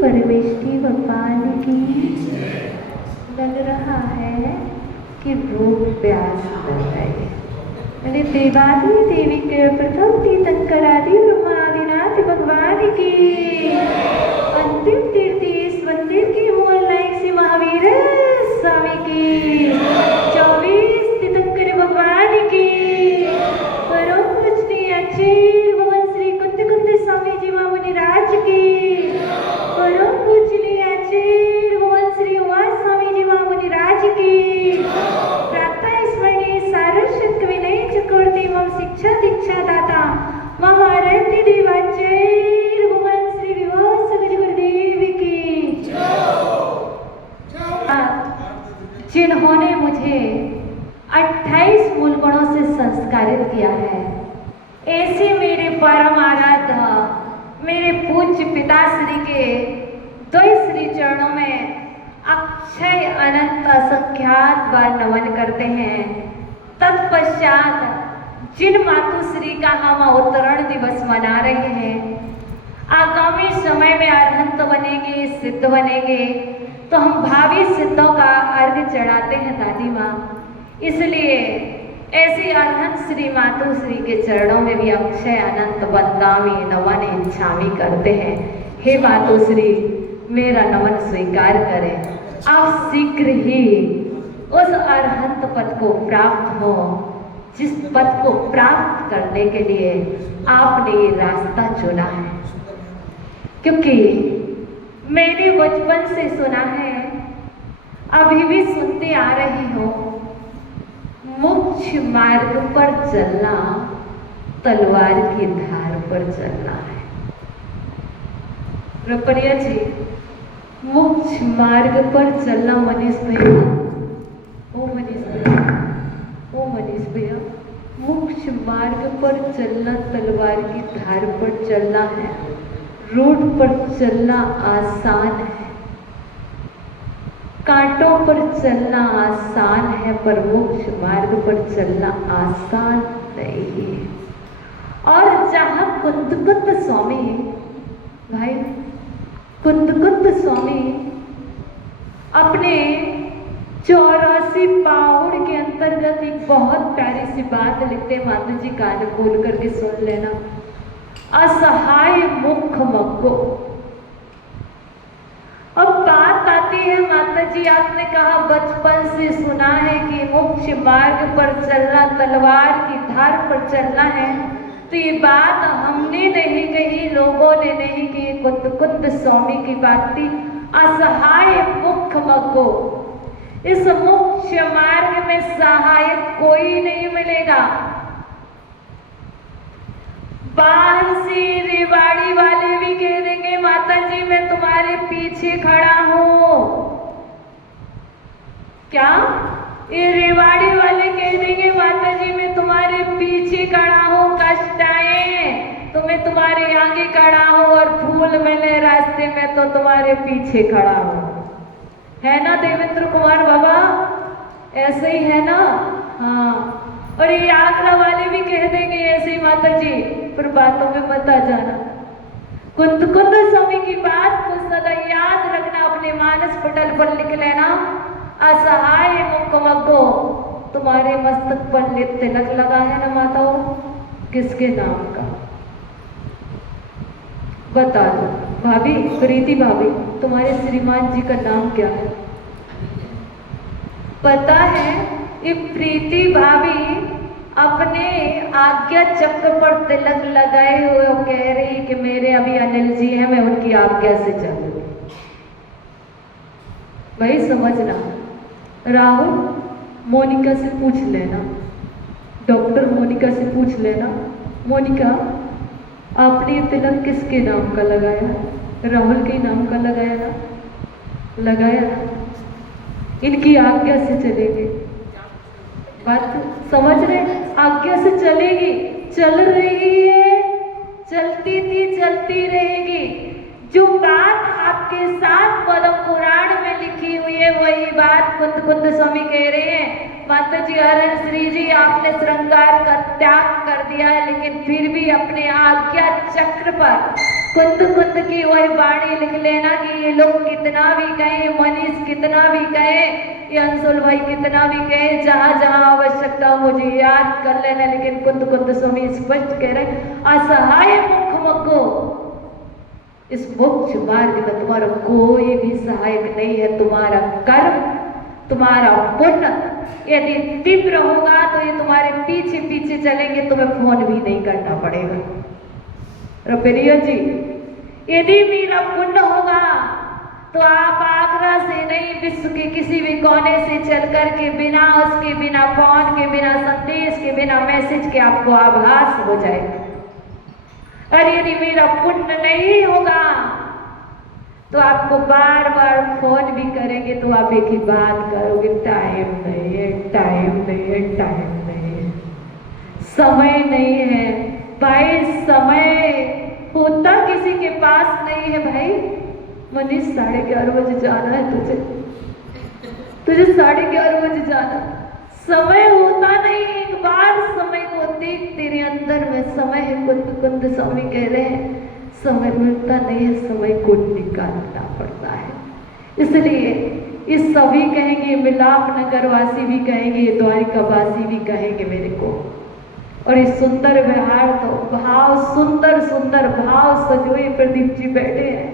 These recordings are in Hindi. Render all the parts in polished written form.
परमेष्टि भगवान की। लग रहा है कि भूख प्यास लग गई। अरे देवादि देवी के प्रथम तीर्थंकरादि ब्रह्मादिनाथ भगवान की। अंतिम तीर्थी इस मंदिर की मूल नायक श्री महावीर स्वामी की। 24 तीर्थंकर भगवान की। परम पूजनीय अचेर भवन श्री कुंद कुंद स्वामी जी महामुनि राज की। परम पूजनीय अचेर भवन श्री उमास स्वामी जी महामुनि राज की। प्रातः स्मरणीय सारस्वत विनय चक्रवर्ती एवं शिक्षा दीक्षा दाता महारथी देवाचेर भवन श्री विवाह सगज गुरुदेव की। जिन्होंने मुझे 28 मूल गुणों से संस्कारित किया है, ऐसे मेरे परम आराध्य मेरे पूज्य पिताश्री के द्वय श्री चरणों में अक्षय अनंत असंख्यात बार नमन करते हैं। तत्पश्चात जिन मातुश्री का हम अवतरण दिवस मना रहे हैं, आगामी समय में अरहंत बनेंगे, सिद्ध बनेंगे, तो हम भावी सिद्धों का अर्घ चढ़ाते हैं दादी माँ। इसलिए ऐसी अरहंत श्री मातुश्री के चरणों में भी अक्षय अनंत वंदामि नमन इच्छामि करते हैं। हे मातुश्री, मेरा नमन स्वीकार करें। आप शीघ्र ही उस अरहंत पद को प्राप्त हो, जिस पद को प्राप्त करने के लिए आपने ये रास्ता चुना है। क्योंकि मैंने बचपन से सुना है, अभी भी सुनते आ रही हूँ, मोक्ष मार्ग पर चलना तलवार की धार पर चलना है। रुपनिया जी, मोक्ष मार्ग पर चलना मनीष भैया, ओ मनीष भैया, ओ मनीष भैया, मोक्ष मार्ग पर चलना तलवार की धार पर चलना है। रोड पर चलना आसान है, कांटों पर चलना आसान है, पर मोक्ष मार्ग पर चलना आसान नहीं है। और जहाँ कुंद स्वामी भाई, कुंद स्वामी अपने 84 पाहुड़ के अंतर्गत एक बहुत प्यारी सी बात लिखते। माता जी कान खोल करके सुन लेना। असहाय मुख मग्गो। अब बात आती है माता जी, आपने कहा बचपन से सुना है कि मोक्ष मार्ग पर चलना तलवार की धार पर चलना है, तो ये बात हमने नहीं कही, लोगों ने नहीं की, कुंद स्वामी की बात थी। असहाय मुख मग्गो। इस मोक्ष मार्ग में सहायक कोई नहीं मिलेगा। बाहर से रेवाड़ी वाले भी कह देंगे माता जी मैं तुम्हारे पीछे खड़ा हूं। क्या ये रेवाड़ी वाले कह देंगे माता जी मैं तुम्हारे पीछे खड़ा हूं, कष्ट आए तो मैं तुम्हारे आगे खड़ा हूं, और फूल मिले रास्ते में तो तुम्हारे पीछे खड़ा हूं। है ना देवेंद्र कुमार बाबा, ऐसे ही है ना? हाँ। और ये आगरा वाले भी कह देंगे ऐसे ही माता जी, पर बातों में मत आ जाना। कुंद स्वामी की बात को सदा याद रखना, अपने मानस पटल पर लिख लेना। असहाय मुख मग्गो। तुम्हारे मस्तक पर तिलक लगा है ना माताओं, किसके नाम का बता दो। भाभी, प्रीति भाभी, तुम्हारे श्रीमान जी का नाम क्या है? पता है? ये प्रीति भाभी अपने आज्ञा चक्र पर तिलक लगाए हुए और कह रही कि मेरे अभी अनिल जी हैं, मैं उनकी आज्ञा से चलूंगी। भाई समझना, राहुल मोनिका से पूछ लेना, डॉक्टर मोनिका से पूछ लेना, मोनिका आपने ये तिलक किसके नाम का लगाया? राहुल के नाम का लगाया ना? लगाया ना? इनकी आज्ञा से चलेंगे। बात समझ रहे? आज्ञा से चलेगी, चल रही है, चलती थी, चलती रहेगी। जो बात आपके साथ पद्म पुराण में लिखी हुई है वही बात कुंद कुंद स्वामी कह रहे हैं। माता जी हरण श्री जी आपने श्रृंगार का त्याग कर दिया है, लेकिन फिर भी अपने आज्ञा चक्र पर कुंद कुंद की वही वाणी लिख लेना कि ये लोग कितना भी कहे, मनीष कितना भी कहे, ये अंशुल भाई कितना भी कहे, जहां जहां आवश्यकता हो मुझे याद कर लेना। लेकिन कुंद कुंद स्वामी स्पष्ट कह रहे, असहाय मुख मको, इस मोक्ष मार्ग में तुम्हारा कोई भी सहायक नहीं है। तुम्हारा कर्म, तुम्हारा पुण्य यदि तीव्र होगा तो ये तुम्हारे पीछे पीछे चलेंगे, तुम्हें फोन भी नहीं करना पड़ेगा। रुपया जी, यदि मेरा पुण्य होगा तो आप आगरा से नहीं, विश्व के किसी भी कोने से चल करके बिना उसके, बिना फोन के, बिना संदेश के, बिना मैसेज के आपको आभास हो जाएगा। और यदि मेरा पुण्य नहीं होगा तो आपको बार बार फोन भी करेंगे तो आप एक ही बात करोगे, टाइम नहीं है, टाइम नहीं है, टाइम नहीं है, समय नहीं है। भाई समय होता किसी के पास नहीं है। भाई मनीष 11:30 बजे जाना है तुझे 11:30 बजे जाना, समय होता नहीं। एक बार समय को देख, तेरे अंदर में समय है। कुंद कुंद स्वामी कह रहे हैं समय मिलता नहीं है, समय को निकालना पड़ता है। इसलिए इस सभी कहेंगे, मिलाप नगर वासी भी कहेंगे, द्वारिका वासी भी कहेंगे मेरे को। और इस सुंदर व्यवहार तो भाव, सुंदर सुंदर भाव सजोए प्रदीप जी बैठे हैं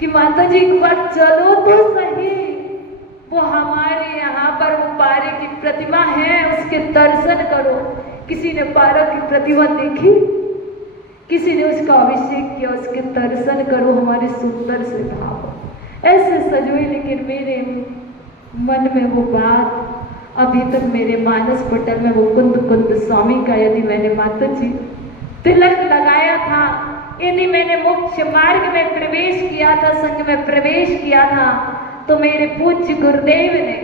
कि माता जी एक बार चलो तो सही। वो हमारे यहाँ पर वो पारे की प्रतिमा है, उसके दर्शन करो। किसी ने पारा की प्रतिमा देखी, किसी ने उसका अभिषेक किया, उसके दर्शन करो। हमारे सुंदर से भाव ऐसे सजोए, लेकिन मेरे मन में वो बात अभी तक मेरे मानस पटल में वो कुंद कुंद स्वामी का, यदि मैंने माता जी तिलक लगाया था, यदि मैंने मोक्ष मार्ग में प्रवेश किया था, संघ में प्रवेश किया था, तो मेरे पूज्य गुरुदेव ने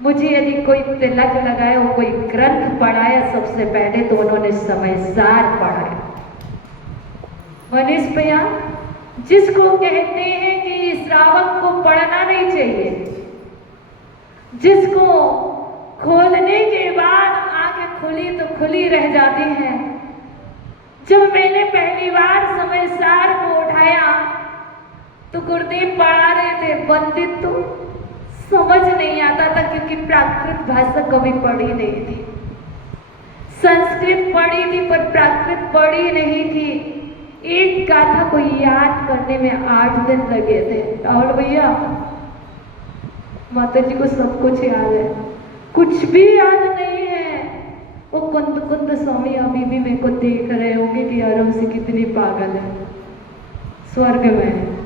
मुझे यदि कोई तिलक लगाया, कोई ग्रंथ पढ़ाया, सबसे पहले तो उन्होंने समय सार पढ़ाया। मनीष भैया, जिसको कहते हैं कि श्रावक को पढ़ना नहीं चाहिए, जिसको खोलने के बाद आंखें खुली तो खुली रह जाती हैं। जब मैंने पहली बार समय सार को उठाया तो गुरुदेव पढ़ा रहे थे, वंदित तो समझ नहीं आता था क्योंकि प्राकृत भाषा कभी पढ़ी नहीं थी। संस्कृत पढ़ी थी पर प्राकृत पढ़ी नहीं थी। एक गाथा को याद करने में 8 दिन लगे थे। राहुल भैया, माता जी को सब कुछ याद है, कुछ भी याद नहीं है। वो कुंद कुंद स्वामी अभी भी मेरे को देख रहे होंगे कि यार से कितनी पागल है, स्वर्ग में।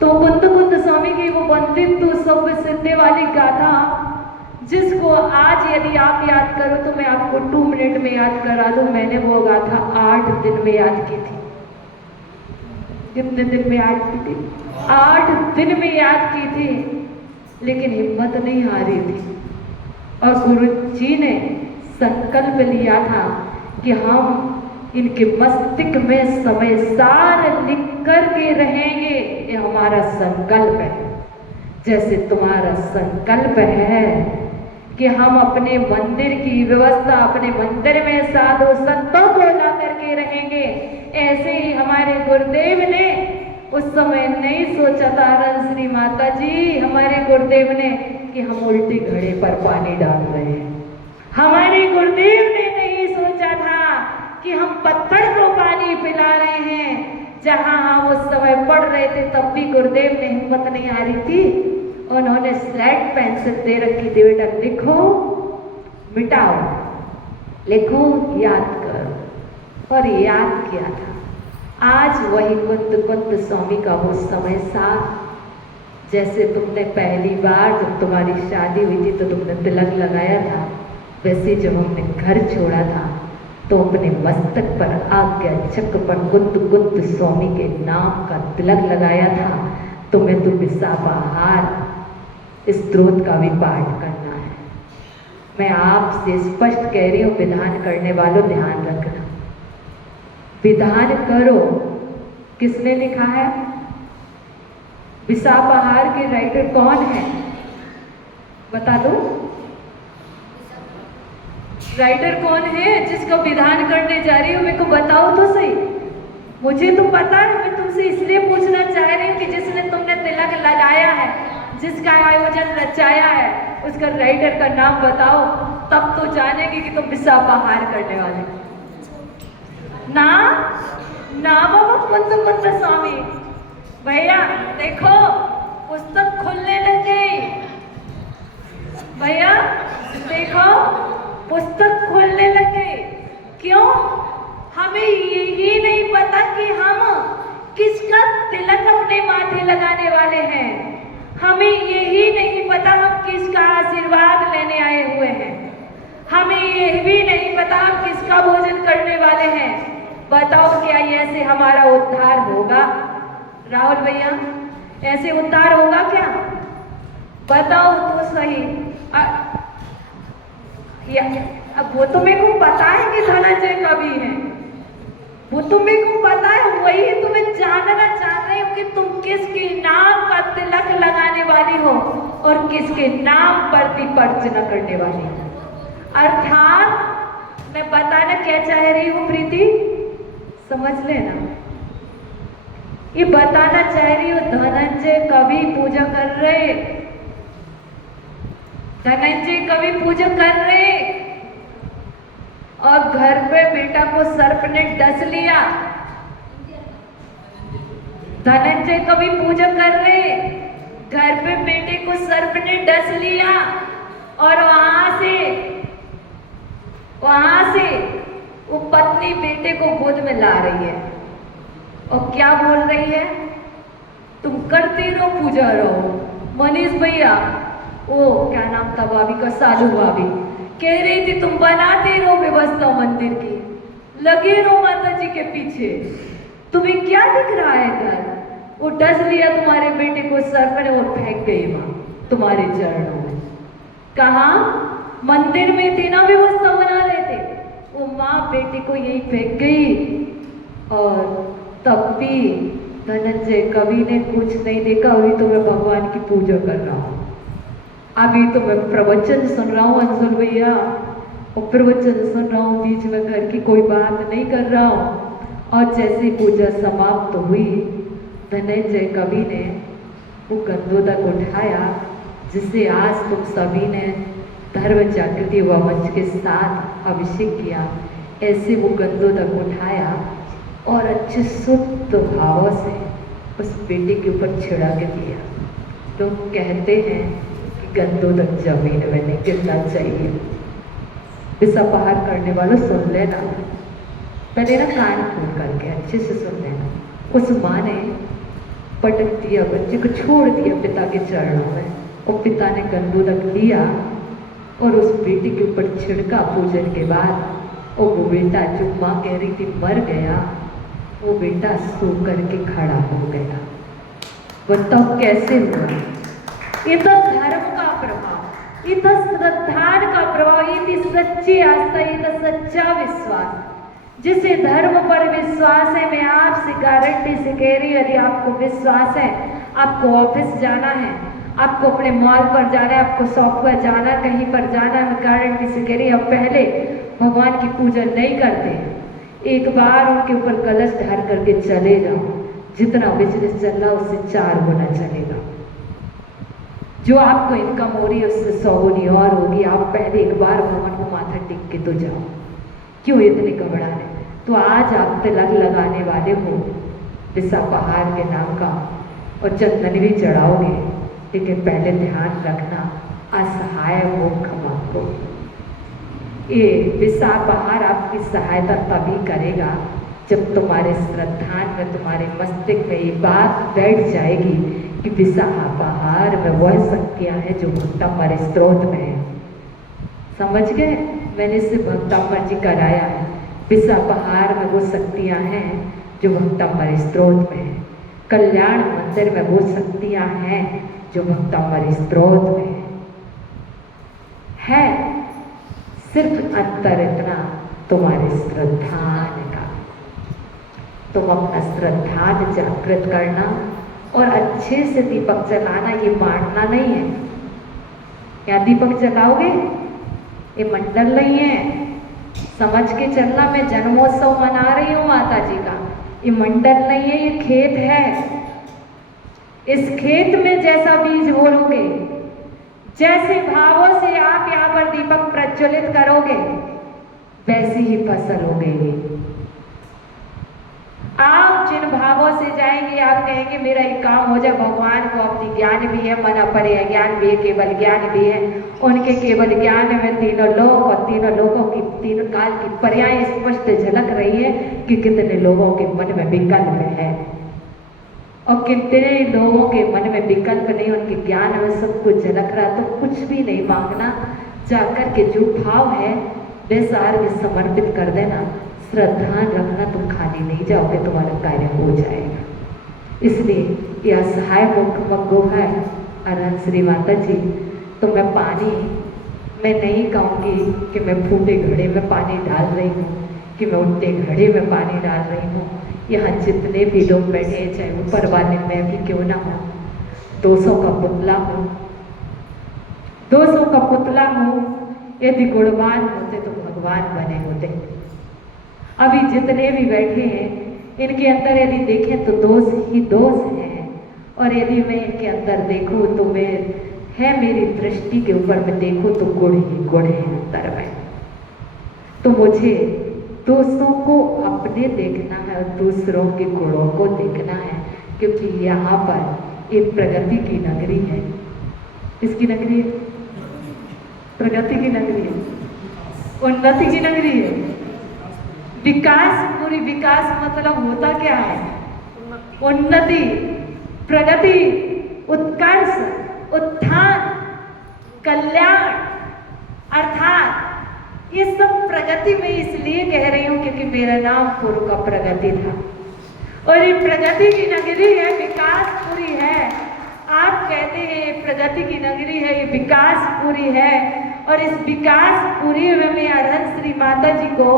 तो कुंद कुंद स्वामी की वो वंदित तो सब सिद्धि वाली गाथा, जिसको आज यदि आप याद करो तो मैं आपको 2 मिनट में याद करा दूं। मैंने वो गाथा 8 दिन में याद की थी। कितने दिन में याद की थी? 8 दिन में याद की थी, लेकिन हिम्मत नहीं हारी थी। और गुरु जी ने संकल्प लिया था कि हम इनके मस्तिष्क में समय सार लिख कर के रहेंगे। ये हमारा संकल्प है, जैसे तुम्हारा संकल्प है कि हम अपने मंदिर की व्यवस्था, अपने मंदिर में साधु संतों को ला करके रहेंगे। ऐसे ही हमारे गुरुदेव ने उस समय नहीं सोचा था, श्री माता जी हमारे गुरुदेव ने, कि हम उल्टी घड़े पर पानी डाल रहे हैं। हमारे गुरुदेव ने नहीं सोचा था कि हम पत्थर को पानी पिला रहे हैं। जहां हम उस समय पढ़ रहे थे तब भी गुरुदेव ने हिम्मत नहीं आ रही थी, उन्होंने स्लेट पेंसिल दे रखी थी, बेटा लिखो मिटाओ। लिखो, याद करो। और याद किया था। आज वही कुंद कुंद स्वामी का वो समय सा, जैसे तुमने पहली बार जब तुम्हारी शादी हुई थी तो तुमने तिलक लगाया था, वैसे जब हमने घर छोड़ा था तो अपने मस्तक पर आज्ञा चक्र पर कुंद कुंद स्वामी के नाम का तिलक लगाया था। तुम्हें तो विसापाहार स्त्रोत का भी पाठ करना है। मैं आपसे स्पष्ट कह रही हूँ, विधान करने वालों ध्यान रखना, विधान करो। किसने लिखा है? विसापाहार के राइटर कौन है? बता दो, राइटर कौन है जिसका विधान करने जा रही हूँ? मेरे को बताओ तो सही। मुझे तो पता है, मैं तुमसे इसलिए पूछना चाह रही हूँ कि जिसने तुमने तिलक लगाया है, जिसका आयोजन रचाया है, उसका राइटर का नाम बताओ, तब तो जानेगी कि तुम विसापाहार करने वाले। ना ना बाबा कुंद कुंद स्वामी। भैया देखो, पुस्तक खुलने लग गई। भैया देखो, पुस्तक खुलने लग गई। क्यों? हमें यही नहीं पता कि हम किसका तिलक अपने माथे लगाने वाले हैं। हमें यही नहीं पता हम किसका आशीर्वाद लेने आए हुए हैं। हमें यह भी नहीं पता हम किसका भोजन करने वाले हैं। बताओ, क्या ऐसे हमारा उद्धार होगा? राहुल भैया, ऐसे उद्धार होगा क्या? बताओ तो सही। अब वो तो मेरे को पता है कि धनंजय कवि है, वो तो मेरे को पता है। वही तुम्हें जानना चाह रही हूँ कि तुम किसके नाम का तिलक लगाने वाली हो और किसके नाम पर दीपार्चना करने वाली हो। अर्थात मैं बताना क्या चाह रही हूँ प्रीति, समझ लेना। ये बताना चाह रही हूँ, धनंजय कवि पूजा कर रहे, धनंजय कवि पूजा कर रहे, और घर पे बेटा को सर्प ने डस लिया। धनंजय कवि पूजा कर रहे, घर पे बेटे को सर्प ने डस लिया, और वहां से वो पत्नी बेटे को गोद में ला रही है और क्या बोल रही है? तुम करते रहो, पूजा रहो। मनीष भैया, वो क्या नाम था भाभी का, सालू भाभी, कह रही थी तुम बनाते रहो व्यवस्था मंदिर की, लगे रहो माता जी के पीछे, तुम्हें क्या दिख रहा है घर? वो डस लिया तुम्हारे बेटे को सर्प ने और फेंक गई माँ तुम्हारे चरणों में। कहा? मंदिर में थी ना, व्यवस्था बना रहे थे, वो माँ बेटे को यही फेंक गई। और तब भी धनंजय कवि ने कुछ नहीं देखा। अभी तो मैं भगवान की पूजा कर रहा हूँ, अभी तो मैं प्रवचन सुन रहा हूँ अंशुल भैया, और प्रवचन सुन रहा हूँ, बीच में घर की कोई बात नहीं कर रहा हूँ। और जैसे पूजा समाप्त हुई, धनंजय कवि ने वो गंधोदक उठाया जिसे आज तुम सभी ने धर्म जागृति व मंच के साथ अभिषेक किया। ऐसे वो गंधोदक उठाया और अच्छे शुद्ध भाव से उस बेटे के ऊपर छिड़ा के दिया। लोग कहते हैं कि गंधोदक जमीन में नहीं गिरना चाहिए। विसापाहार करने वालों सुन लेना, पहले ना कान खोल करके अच्छे से सुन लेना। उस माँ ने पटक दिया बच्चे को, छोड़ दिया पिता के चरणों में, और पिता ने गंधोदक लिया और उस बेटे के ऊपर छिड़का पूजन के बाद। और वो बेटा जो माँ कह रही थी मर गया, वो बेटा सो करके खड़ा हो गया। बताओ कैसे हुआ? ये तो धर्म का प्रभाव, ये तो श्रद्धा का प्रभाव, ये थी सच्ची आस्था, ये तो सच्चा विश्वास। जिसे धर्म पर विश्वास है, मैं आपसे गारंटी से कह रही, यदि आपको विश्वास है, आपको ऑफिस जाना है, आपको अपने मॉल पर जाना है, आपको शॉप पर जाना है, कहीं पर जाना है, मैं गारंटी से कह रही अब पहले भगवान की पूजा नहीं करते, एक बार उनके ऊपर कलश ढार करके चले जाओ। जितना बिजनेस चल रहा उससे 4 गुना चलेगा। जो आपको इनकम हो रही है उससे 100 गुनी और होगी। आप पहले एक बार भगवान को माथा टेक के तो जाओ, क्यों इतने घबरा रहे? तो आज आप तिलक लगाने वाले हो विसापाहार के नाम का, और चंदन भी चढ़ाओगे, लेकिन पहले ध्यान रखना असहाय हो, क्षमा को। ये विषापहार आपकी सहायता तभी करेगा जब तुम्हारे श्रद्धान में, तुम्हारे मस्तिष्क में ये बात बैठ जाएगी कि विषापहार में वह शक्तियाँ हैं जो भक्तमर स्त्रोत में है। समझ गए? मैंने इसे भक्तमर जी कराया है। विषापहार में वो शक्तियाँ हैं जो भक्तमर स्त्रोत में है। कल्याण मंदिर में वो शक्तियाँ हैं जो भक्तमर स्त्रोत में है। सिर्फ अंतर इतना तुम्हारे श्रद्धान का, तुम अपना श्रद्धान जागृत करना और अच्छे से दीपक जलाना। ये मारना नहीं है। क्या दीपक जलाओगे? ये मंडल नहीं है, समझ के चलना। मैं जन्मोत्सव मना रही हूँ माता जी का। ये मंडल नहीं है, ये खेत है। इस खेत में जैसा बीज बोलोगे, जैसे भावों से आप यहाँ पर दीपक प्रज्वलित करोगे, वैसी ही फसल होगी। आप जिन भावों से जाएंगे, आप कहेंगे मेरा एक काम हो जाए। भगवान को अपनी ज्ञान भी है, मन अपरे अज्ञान भी है, केवल ज्ञान भी है। उनके केवल ज्ञान में तीनों लोक और तीनों लोगों की, तीनों काल की पर्याय स्पष्ट झलक रही है कि कितने लोगों के मन में विकल्प है और कितने लोगों के मन में विकल्प नहीं, उनके ज्ञान में सब कुछ झलक रहा। तो कुछ भी नहीं मांगना, जाकर के जो भाव है वे सारे समर्पित कर देना। श्रद्धान रखना, तुम खाली नहीं जाओगे, तुम्हारा कार्य हो जाएगा। इसलिए यह असहाय मुख है अरहंत श्री माता जी। तो मैं पानी, मैं नहीं कहूँगी कि मैं फूटे घड़े में पानी डाल रही हूँ, कि मैं उल्टे घड़े में पानी डाल रही हूँ। यहाँ जितने भी लोग बैठे हैं, चाहे ऊपर वाले में भी क्यों ना हो, 200 का पुतला हो, 200 का पुतला हो, यदि गुणवान होते तो भगवान बने होते। अभी जितने भी बैठे हैं, इनके अंदर यदि देखें तो दोष ही दोष हैं, और यदि मैं इनके अंदर देखूं तो मैं है, मेरी दृष्टि के ऊपर मैं देखूं तो गुण ही गुण है अंदर में। तो मुझे दोस्तों को अपने देखना है और दूसरों के गुणों को देखना है, क्योंकि यहाँ पर एक प्रगति की नगरी है। इसकी नगरी है, प्रगति की नगरी है, उन्नति की नगरी है। विकास, पूरी विकास मतलब होता क्या है? उन्नति, प्रगति, उत्कर्ष, उत्थान, कल्याण। अर्थात ये सब प्रगति में इसलिए कह रही हूँ क्योंकि मेरा नाम पूर्व का प्रगति था, और ये प्रगति की नगरी है, विकास पूरी है। आप कहते हैं ये प्रगति की नगरी है, ये विकास पूरी है, और इस विकास पूरी में मैं अरहंत श्री माता जी को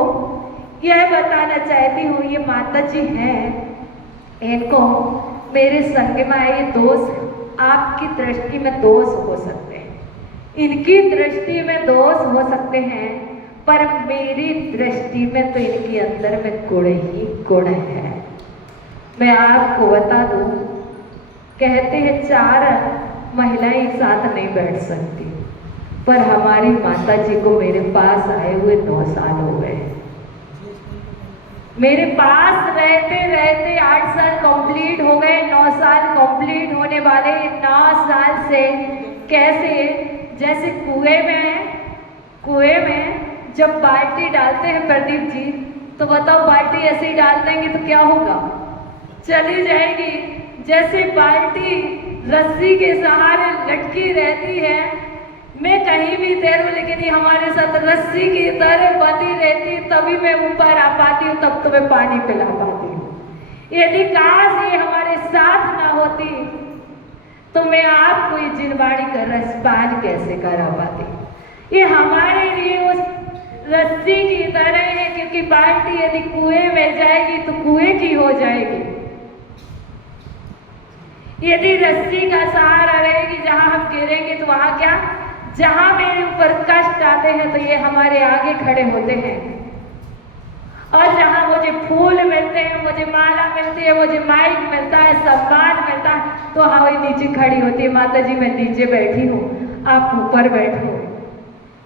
यह बताना चाहती हूँ, ये माता जी हैं, इनको मेरे संग में आए दोष, आपकी दृष्टि में दोष हो सकते हैं, इनकी दृष्टि में दोष हो सकते हैं, पर मेरी दृष्टि में तो इनके अंदर में गुण ही गुण है। मैं आपको बता दूं, कहते हैं 4 महिलाएं एक साथ नहीं बैठ सकती, पर हमारी माता जी को मेरे पास आए हुए 9 साल हो गए। मेरे पास रहते रहते 8 साल कंप्लीट हो गए, 9 साल कंप्लीट होने वाले। 9 साल से कैसे, जैसे कुएं में जब बाल्टी डालते हैं प्रदीप जी, तो बताओ बाल्टी ऐसे ही डाल देंगे तो क्या होगा? चली जाएगी। जैसे बाल्टी रस्सी के सहारे लटकी रहती है, मैं कहीं भी तैरूं लेकिन ये हमारे साथ रस्सी की तरह बंधी रहती, तभी मैं ऊपर आ पाती हूँ, तब तुम्हें पानी पिला पाती हूँ। यदि काश ये हमारे साथ ना होती तो मैं आपको ये जिनवाड़ी का रसपान कैसे करा पाती। ये हमारे लिए उस रस्सी की तरह है, क्योंकि बाल्टी यदि कुएं में जाएगी तो कुएं की हो जाएगी। यदि रस्सी का सहारा रहेगी, जहां हम गिरेंगे तो वहां क्या, जहां मेरे ऊपर कष्ट आते हैं तो ये हमारे आगे खड़े होते हैं, और जहां मुझे फूल मिलते हैं, मुझे माला मिलती है, मुझे माइक मिलता है, सम्मान मिलता है, तो हमारी नीचे खड़ी होती है, माता जी मैं नीचे बैठी हूँ, आप ऊपर बैठो,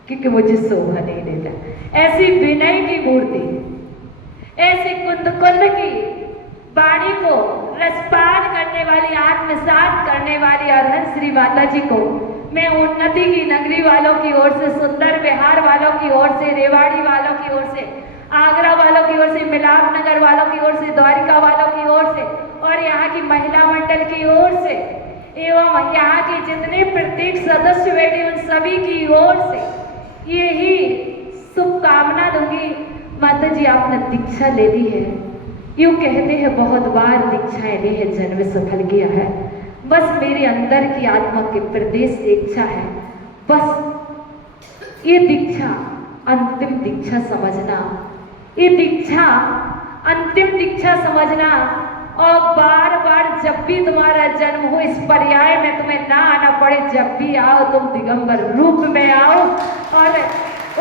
क्योंकि मुझे शोभा नहीं देता। ऐसी विनय की मूर्ति, ऐसी कुंद की वाणी को रसपान करने वाली, आत्मसात करने वाली अरहंत श्री माता जी को मैं उन्नति की नगरी वालों की ओर से, सुंदर विहार वालों की ओर से, रेवाड़ी वालों की ओर से, आगरा वालों की ओर से, मिलाप नगर वालों की ओर से, द्वारिका वालों की ओर से और यहाँ की महिला मंडल की ओर से एवं यहाँ के जितने प्रत्येक सदस्य बैठे उन सभी की ओर से यही शुभकामना दूंगी। माता जी, आपने दीक्षा ले ली है, यूँ कहते हैं बहुत बार दीक्षाएं ली है, जन्म सफल किया है, बस मेरे अंदर की आत्मा के प्रदेश से इच्छा है, बस ये दीक्षा अंतिम दीक्षा समझना, ये दीक्षा अंतिम दीक्षा समझना और बार बार जब भी तुम्हारा जन्म हो इस पर्याय में तुम्हें ना आना पड़े, जब भी आओ तुम दिगंबर रूप में आओ और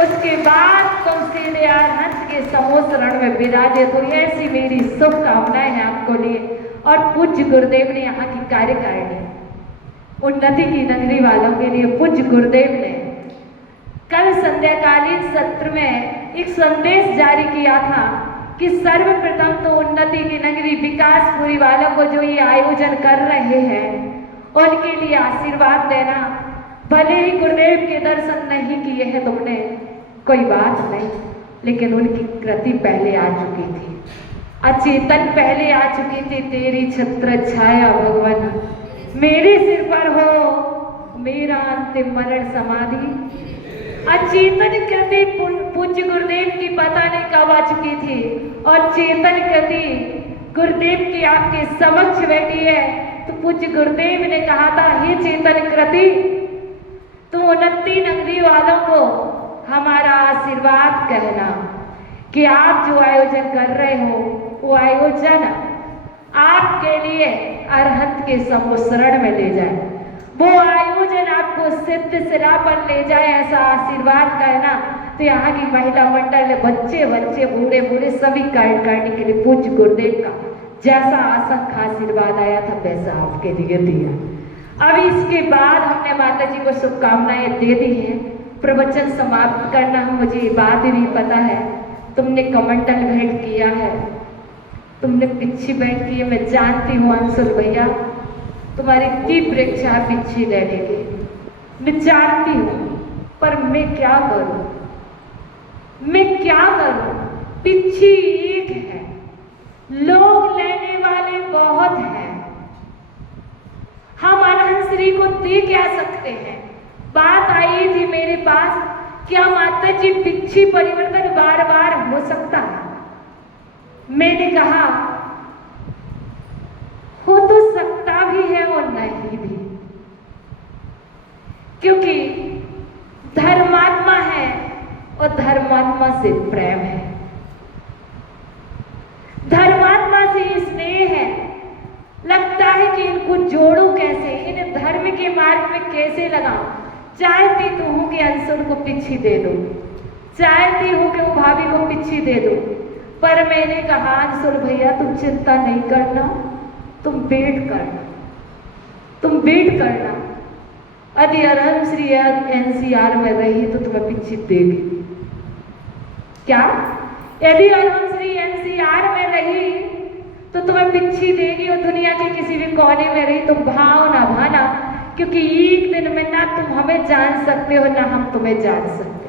उसके बाद तुम सीधे हंस के समोसरण में विराजे। तो ऐसी मेरी शुभकामनाएं हैं आपको लिए। और पूज्य गुरुदेव ने यहाँ की कार्यकारिणी उन्नति की नगरी वालों के लिए पूज्य गुरुदेव ने कल संध्याकालीन सत्र में एक संदेश जारी किया था कि सर्वप्रथम तो उन्नति की नगरी विकासपुरी वालों को जो ये आयोजन कर रहे हैं उनके लिए आशीर्वाद देना। भले ही गुरुदेव के दर्शन नहीं किए हैं तुमने, कोई बात नहीं, लेकिन उनकी कृति पहले आ चुकी थी, अचेतन पहले आ चुकी थी। तेरी छत्र छाया भगवान मेरे सिर पर हो, मेरा अंतिम मरण समाधि। अचेतन कृति पूज्य गुरुदेव की पता नहीं कब आ चुकी थी और चेतन कृति गुरुदेव की आपके समक्ष बैठी है। तो पूज्य गुरुदेव ने कहा था, हे चेतन कृति, तुम उन्नति नगरी वालों को हमारा आशीर्वाद कहना कि आप जो आयोजन कर रहे हो वो आयोजन आपके लिए अरहत के समोसरण में ले जाए, वो आयोजन आपको सिद्ध सिरा पर ले जाए, ऐसा आशीर्वाद करना। तो यहाँ की महिला मंडल, बच्चे बच्चे बूढ़े बूढ़े सभी करने के लिए पूज्य गुरुदेव का जैसा असंख्य आशीर्वाद आया था वैसा आपके लिए दिया। अब इसके बाद हमने माता जी को शुभकामनाएं दे दी हैं, प्रवचन समाप्त करना है। मुझे ये बात भी पता है, तुमने कमंडल भेंट किया है, तुमने पिच्छी भेंट की है, मैं जानती हूँ अंशुल भैया तुम्हारी तीव्र इच्छा पिच्छी लेने की, मैं जानती हूँ, पर मैं क्या करूँ, मैं क्या करूँ? पिच्छी एक है, लोग लेने वाले बहुत हैं, हम अनहन श्री को दे क्या सकते हैं? बात आई थी मेरे पास, क्या माता जी पिच्छी परिवर्तन बार बार हो सकता है? मैंने कहा हो तो सकता भी है और नहीं भी, क्योंकि धर्मात्मा है और धर्मात्मा से प्रेम है, धर्मात्मा से स्नेह है। लगता है कि इनको जोड़ू कैसे, इन्हें धर्म के मार्ग में कैसे लगाऊं। चाहती तो हूं कि अंशुल को पिच्छी दे दो, चाहती हूं कि वो भाभी को पिच्छी दे दो, पर मैंने कहा अंशुल भैया तुम चिंता नहीं करना, तुम वेट करना, तुम वेट करना। यदि अरहम श्री एनसीआर में रही तो तुम्हें पिच्छी देगी क्या? यदि अरहम श्री एनसीआर में रही तो तुम्हें पिच्छी देगी, और दुनिया के किसी भी कोने में रही तो भाव ना भाना, क्योंकि एक दिन में ना तुम हमें जान सकते हो ना हम तुम्हें जान सकते।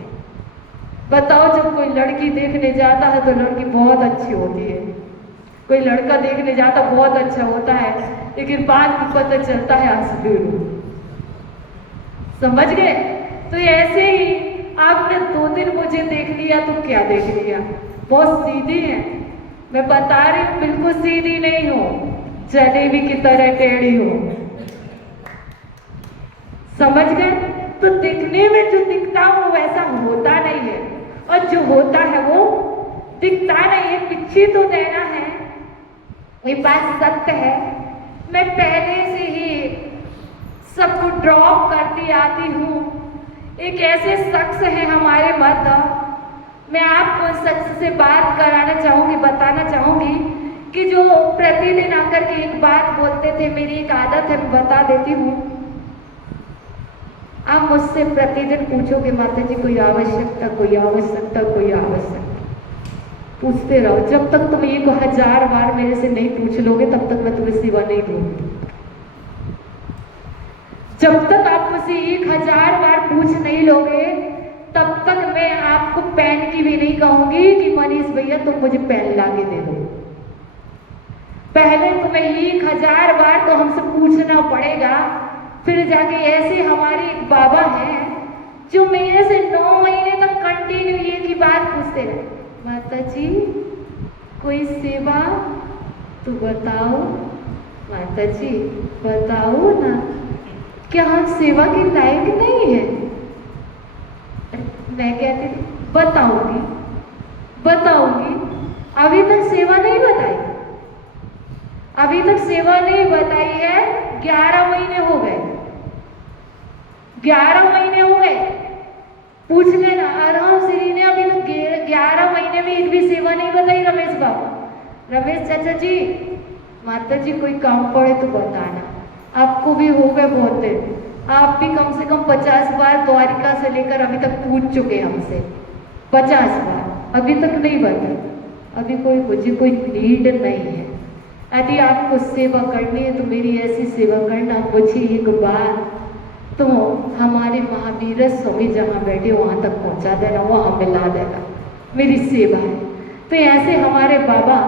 बताओ, जब कोई लड़की देखने जाता है तो लड़की बहुत अच्छी होती है, कोई लड़का देखने जाता बहुत अच्छा होता है, लेकिन बाद में पता चलता है असली रूप। समझ गए? तो ऐसे ही आपने 2 दिन मुझे देख लिया तो क्या देख लिया, बहुत सीधी है, मैं बता रही हूँ, बिल्कुल सीधी नहीं हो, जलेबी की तरह टेढ़ी हो। समझ गए? तो दिखने में जो दिखता हूँ वैसा होता नहीं है, और जो होता है वो दिखता नहीं है। पिच्छी तो देना है, ये बात सत्य है। मैं पहले से ही सबको ड्रॉप करती आती हूँ। एक ऐसे शख्स है हमारे मध्य, मैं आपको शख्स से बात कराना चाहूँगी, बताना चाहूँगी कि जो प्रतिदिन आकर के एक बात बोलते थे, मेरी एक आदत है, मैं बता देती हूँ। आप मुझसे प्रतिदिन पूछोगे माता जी कोई आवश्यकता, कोई आवश्यकता, कोई आवश्यकता, पूछते रहो जब तक तुम 1000 बार मेरे से नहीं पूछ लोगे तब तक मैं तुम्हें सिवा नहीं दूंगी। जब तक आप मुझसे 1000 बार पूछ नहीं लोगे तब तक मैं आपको पेन की भी नहीं कहूंगी कि मनीष भैया तुम मुझे पेन ला के दे दो। पहले तुम्हें 1000 बार तो हमसे पूछना पड़ेगा, फिर जाके ऐसे हमारे एक बाबा हैं जो मेरे से 9 महीने तक कंटिन्यू ये की बात पूछते रहे, माता जी कोई सेवा तो बताओ, माता जी बताओ ना, क्या हम सेवा के लायक नहीं है? मैं कहती थी बताऊंगी बताऊंगी, अभी तक सेवा नहीं बताई, अभी तक सेवा नहीं बताई है। 11 महीने हो गए, 11 महीने हो गए, पूछ लेना आराम श्री ने अभी तक 11 महीने में एक भी सेवा नहीं बताई। रमेश बाबा, रमेश चाचा जी, माता जी कोई काम पड़े तो बताना, आपको भी हो गए बहुत दिन, आप भी कम से कम 50 बार द्वारिका से लेकर अभी तक पूछ चुके हमसे, 50 बार, अभी तक नहीं बताई। अभी मुझे कोई नीड नहीं है। यदि आपको सेवा करनी है तो मेरी ऐसी सेवा करना, मुझे एक बार तो हमारे महावीर स्वामी जहाँ बैठे वहाँ तक पहुँचा देना, वहाँ मिला देना, मेरी सेवा है। तो ऐसे हमारे बाबा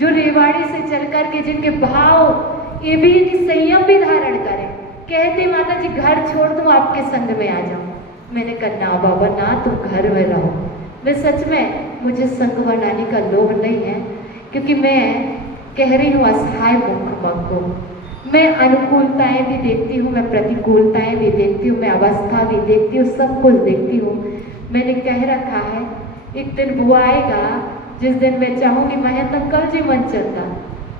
जो रेवाड़ी से चल कर के जिनके भाव ये भी संयम भी धारण करें, कहते माता जी घर छोड़ दूँ आपके संग में आ जाऊँ। मैंने कहा ना बाबा ना, तुम घर में रहो। मैं सच में मुझे संग बनाने का लोभ नहीं है, क्योंकि मैं कह रही हूँ असहाय मुख को, मैं अनुकूलताएं भी देखती हूँ, मैं प्रतिकूलताएं भी देखती हूँ, मैं अवस्था भी देखती हूँ, सब कुछ देखती हूँ। मैंने कह रखा है एक दिन वो आएगा जिस दिन मैं चाहूँगी महेंद्र अंकल जी मन चलता,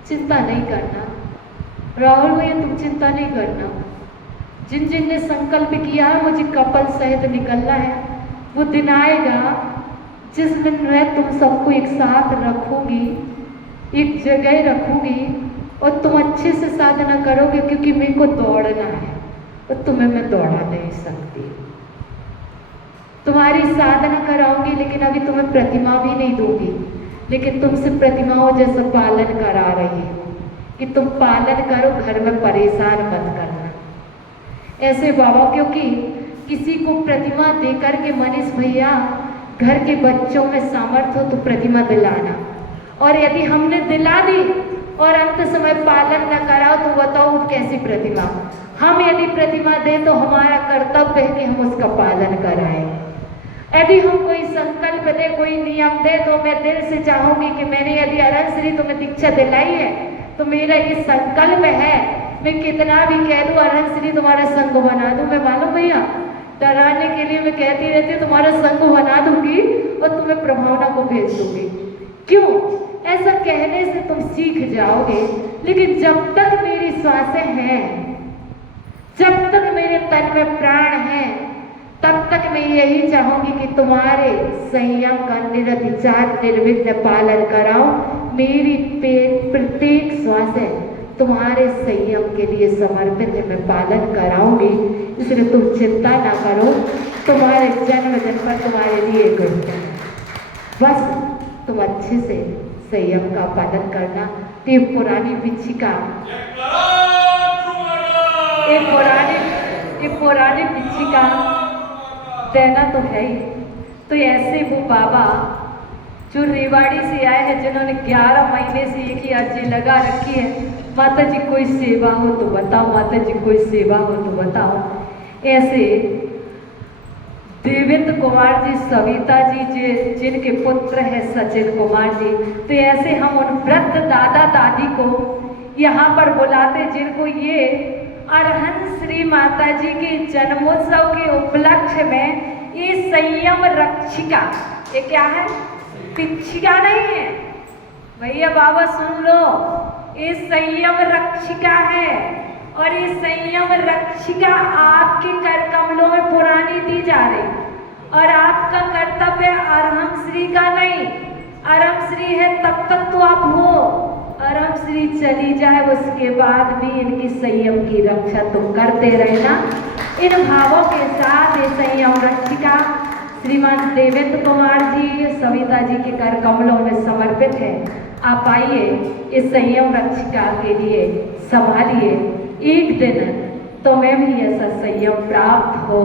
चिंता नहीं करना, राहुल भैया तुम चिंता नहीं करना, जिन जिन ने संकल्प किया है मुझे कपल सहित निकलना है, वो दिन आएगा जिस दिन मैं तुम सबको एक साथ रखूंगी, एक जगह रखूंगी और तुम अच्छे से साधना करोगे, क्योंकि मेरे को दौड़ना है और तुम्हें मैं दौड़ा नहीं सकती। तुम्हारी साधना कराऊंगी लेकिन अभी तुम्हें प्रतिमा भी नहीं दूंगी, लेकिन तुमसे प्रतिमाओं जैसा पालन करा रही हूँ कि तुम पालन करो, घर में परेशान मत करना। ऐसे बाबा, क्योंकि किसी को प्रतिमा देकर के मनीष भैया घर के बच्चों में सामर्थ्य हो तो प्रतिमा दिलाना, और यदि हमने दिला दी और अंत समय पालन न कराओ तो बताओ कैसी प्रतिमा। हम यदि प्रतिमा दें तो हमारा कर्तव्य है कि हम उसका पालन कराएं। यदि हम कोई संकल्प दे, कोई नियम दे, तो मैं दिल से चाहूंगी कि मैंने यदि अरण श्री तुम्हें दीक्षा दिलाई है तो मेरा ये संकल्प है, मैं कितना भी कह दूं अरण श्री तुम्हारा संग बना दूं। मैं मालूम भैया डराने के लिए मैं कहती रहती हूँ तुम्हारा संग बना दूंगी और तुम्हें प्रभावना को भेज दूंगी। क्यों? ऐसा कहने से तुम सीख जाओगे, लेकिन जब तक मेरी श्वासें हैं, जब तक मेरे तन में प्राण है, तब तक मैं यही चाहूंगी कि तुम्हारे संयम का निरतिचार निर्विघ्न पालन कराओ। मेरी प्रत्येक श्वासें तुम्हारे संयम के लिए समर्पित है, मैं पालन कराऊंगी, इसलिए तुम चिंता ना करो। तुम्हारे जन्म दिन पर तुम्हारे लिए गुड है, बस तुम अच्छे से संयम का पालन करना। तो ये पुरानी पिछिका, ये पुरानी पिछिका देना तो है ही। तो ऐसे वो बाबा जो रेवाड़ी से आए हैं, जिन्होंने 11 महीने से एक ही अर्जी लगा रखी है, माता जी कोई सेवा हो तो बताओ, माता जी कोई सेवा हो तो बताओ। ऐसे देवेंद्र कुमार जी, सविता जी जिनके पुत्र हैं सचिन कुमार जी, तो ऐसे हम उन वृद्ध दादा दादी को यहाँ पर बुलाते जिनको ये अरहंत श्री माता जी के जन्मोत्सव के उपलक्ष्य में ये संयम रक्षिका, ये क्या है? पिछिका नहीं है भैया, बाबा सुन लो, ये संयम रक्षिका है। और ये संयम रक्षिका आपके कर कमलों में पुरानी दी जा रही, और आपका कर्तव्य अरहम श्री का नहीं, अरहम श्री है तब तक तो आप हो, अरहम श्री चली जाए उसके बाद भी इनकी संयम की रक्षा तुम करते रहना। इन भावों के साथ ये संयम रक्षिका श्रीमान देवेंद्र कुमार जी, सविता जी के कर कमलों में समर्पित है। आप आइए इस संयम रक्षिका के लिए संभालिए। एक दिन तो मैं भी ऐसा संयम प्राप्त हो